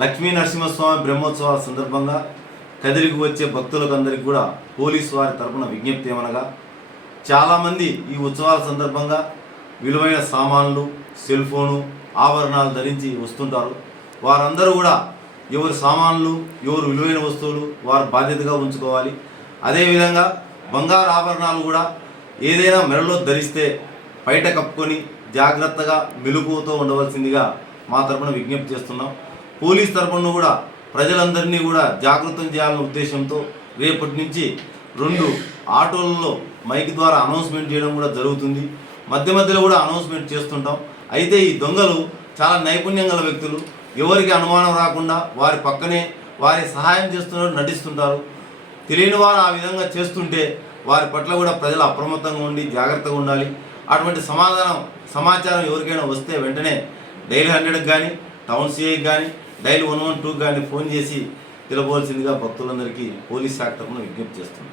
లక్ష్మీ నరసింహస్వామి బ్రహ్మోత్సవాల సందర్భంగా కదిలికి వచ్చే భక్తులకు అందరికీ కూడా పోలీసు వారి తరపున విజ్ఞప్తి ఏమనగా, చాలామంది ఈ ఉత్సవాల సందర్భంగా విలువైన సామాన్లు, సెల్ ఫోను, ఆభరణాలు ధరించి వస్తుంటారు. వారందరూ కూడా ఎవరి సామాన్లు, ఎవరు విలువైన వస్తువులు వారు బాధ్యతగా ఉంచుకోవాలి. అదేవిధంగా బంగారు ఆభరణాలు కూడా ఏదైనా మెడలో ధరిస్తే బయట కప్పుకొని జాగ్రత్తగా మెలకువతో ఉండవలసిందిగా మా తరపున విజ్ఞప్తి చేస్తున్నాం. పోలీస్ తరపున కూడా ప్రజలందరినీ కూడా జాగృతం చేయాలనే ఉద్దేశంతో రేపటి నుంచి 2 ఆటోలలో మైక్ ద్వారా అనౌన్స్మెంట్ చేయడం కూడా జరుగుతుంది. మధ్య మధ్యలో కూడా అనౌన్స్మెంట్ చేస్తుంటాం. అయితే ఈ దొంగలు చాలా నైపుణ్యం గల వ్యక్తులు, ఎవరికి అనుమానం రాకుండా వారి పక్కనే వారి సహాయం చేస్తున్నట్టు నటిస్తుంటారు. తెలియని వారు ఆ విధంగా చేస్తుంటే వారి పట్ల కూడా ప్రజలు అప్రమత్తంగా ఉండి జాగ్రత్తగా ఉండాలి. అటువంటి సమాచారం ఎవరికైనా వస్తే వెంటనే డైల్ 100కి కానీ, టౌన్ సిఐకి కానీ, డైల్ 112కి కానీ ఫోన్ చేసి తెలపవలసిందిగా భక్తులందరికీ పోలీస్ శాఖ తరఫున విజ్ఞప్తి చేస్తున్నాం.